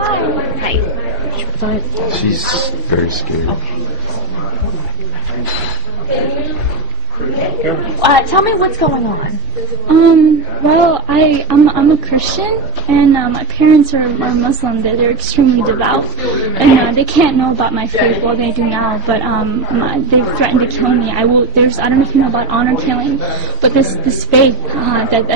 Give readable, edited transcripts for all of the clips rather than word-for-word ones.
Hi. She's very scared. Tell me what's going on. Well, I'm a Christian, and my parents are Muslim. They're extremely devout, and they can't know about my faith. Well, they do now, but they've threatened to kill me. I don't know if you know about honor killing, but this faith that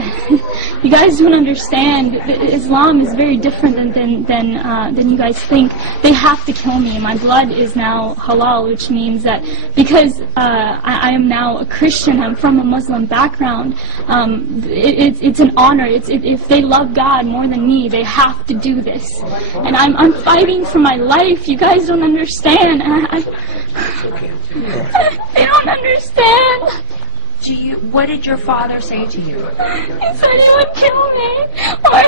you guys don't understand. Islam is very different than you guys think. They have to kill me. My blood is now halal, which means that because I am now a Christian, I'm from a Muslim background, it's an honor. If they love God more than me, they have to do this. And I'm fighting for my life. You guys don't understand. They don't understand. What did your father say to you? He said he would kill me, or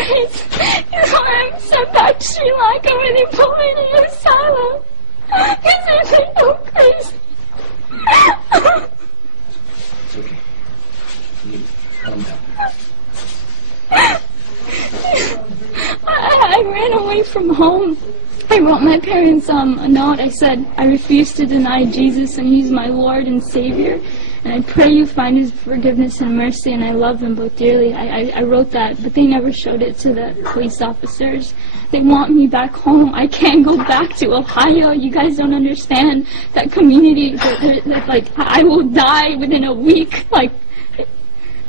I'm sent back to Sri Lanka where they put me in an asylum. He said they go crazy. It's okay. You calm down. I ran away from home. I wrote my parents a note. I said, I refuse to deny Jesus, and He's my Lord and Savior. And I pray you find His forgiveness and mercy, and I love them both dearly. I wrote that, but they never showed it to the police officers. They want me back home. I can't go back to Ohio. You guys don't understand that community. Like, I will die within a week. Like,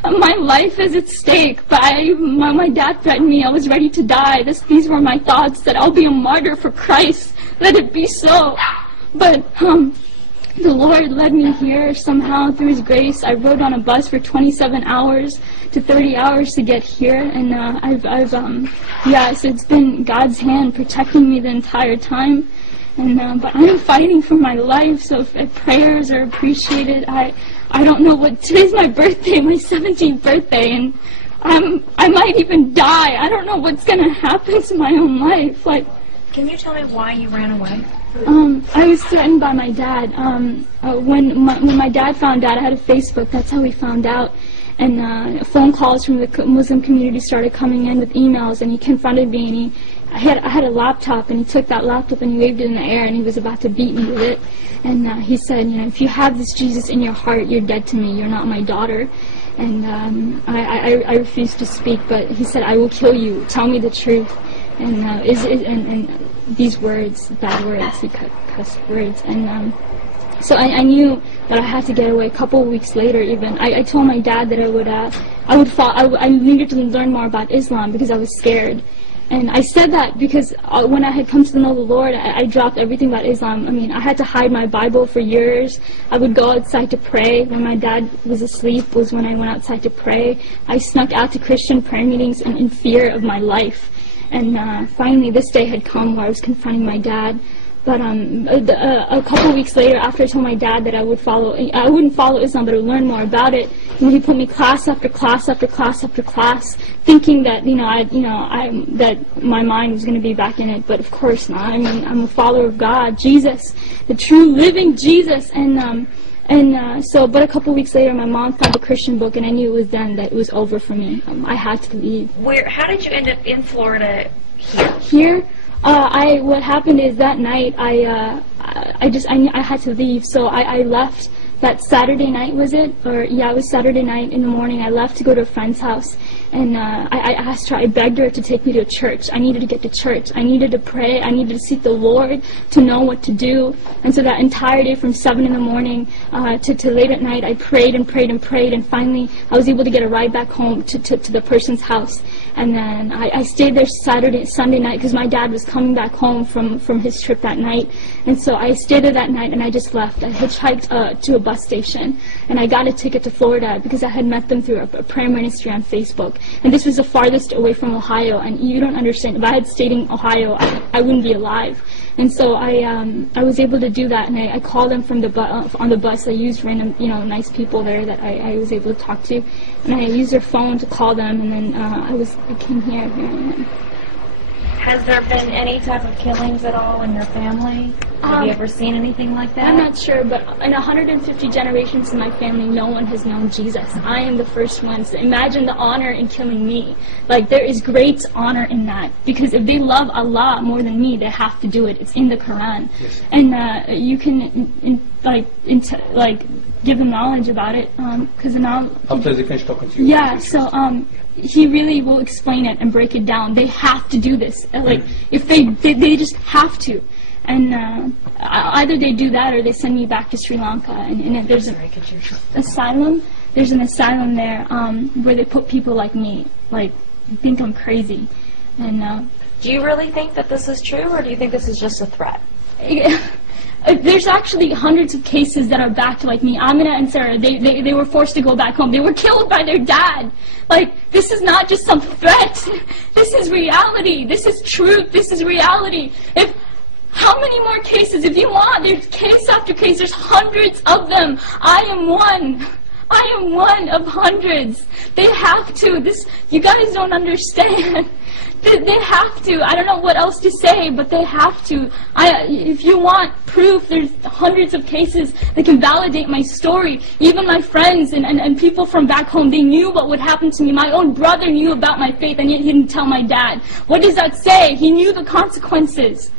my life is at stake. But my dad threatened me. I was ready to die. These were my thoughts, that I'll be a martyr for Christ. Let it be so. But the Lord led me here somehow through His grace. I rode on a bus for 27 hours to 30 hours to get here, and so it's been God's hand protecting me the entire time. And but I'm fighting for my life, so if prayers are appreciated. I don't know what, today's my birthday, my 17th birthday, and I might even die. I don't know what's gonna happen to my own life. Like, can you tell me why you ran away? I was threatened by my dad. When my dad found out, I had a Facebook, that's how we found out. And phone calls from the Muslim community started coming in with emails, and he confronted me, and I had a laptop, and he took that laptop and he waved it in the air, and he was about to beat me with it. And he said, you know, if you have this Jesus in your heart, you're dead to me, you're not my daughter. And I refused to speak, but he said, I will kill you, tell me the truth. And these words, bad words, he cussed words. And so I knew that I had to get away. A couple of weeks later, even I told my dad that I needed to learn more about Islam because I was scared. And I said that because when I had come to know the Lord, I dropped everything about Islam. I mean, I had to hide my Bible for years. I would go outside to pray. When my dad was asleep was when I went outside to pray. I snuck out to Christian prayer meetings in fear of my life. And finally, this day had come where I was confronting my dad. But a couple of weeks later, after I told my dad that I wouldn't follow Islam, but I would learn more about it, he put me class after class after class after class, thinking that that my mind was going to be back in it. But of course not. I mean, I'm a follower of God, Jesus, the true living Jesus. But a couple of weeks later, my mom found a Christian book, and I knew it was then that it was over for me. I had to leave. How did you end up in Florida here? Here? What happened is that night I had to leave, so I left. That Saturday night, was it? It was Saturday night in the morning. I left to go to a friend's house, and I asked her, I begged her to take me to church. I needed to get to church. I needed to pray. I needed to seek the Lord to know what to do. And so that entire day from 7 in the morning to late at night, I prayed and prayed and prayed, and finally I was able to get a ride back home to the person's house. And then I stayed there Sunday night, because my dad was coming back home from his trip that night. And so I stayed there that night, and I just left. I hitchhiked to a bus station, and I got a ticket to Florida because I had met them through a prayer ministry on Facebook. And this was the farthest away from Ohio, and you don't understand. If I had stayed in Ohio, I wouldn't be alive. And so I was able to do that, and I called them from on the bus. I used random, nice people there that I was able to talk to, and I used their phone to call them, and then I came here. Has there been any type of killings at all in your family? Have you ever seen anything like that? I'm not sure, but in 150 generations in my family, no one has known Jesus. I am the first one. So imagine the honor in killing me. Like, there is great honor in that. Because if they love Allah more than me, they have to do it. It's in the Quran. Yes. And you can, give them knowledge about it. Because now... After they finish talking to you. Yeah, so he really will explain it and break it down. They have to do this. Like, if they just have to. And either they do that or they send me back to Sri Lanka. And there's an asylum. There's an asylum there where they put people like me, like, think I'm crazy. And do you really think that this is true, or do you think this is just a threat? There's actually hundreds of cases that are back to like me. Amina and Sarah, they were forced to go back home. They were killed by their dad. Like, this is not just some threat. This is reality. This is truth. This is reality. How many more cases? If you want, there's case after case. There's hundreds of them. I am one. I am one of hundreds. They have to. You guys don't understand. They have to. I don't know what else to say, but they have to. If you want proof, there's hundreds of cases that can validate my story. Even my friends and people from back home, they knew what would happen to me. My own brother knew about my faith, and yet he didn't tell my dad. What does that say? He knew the consequences.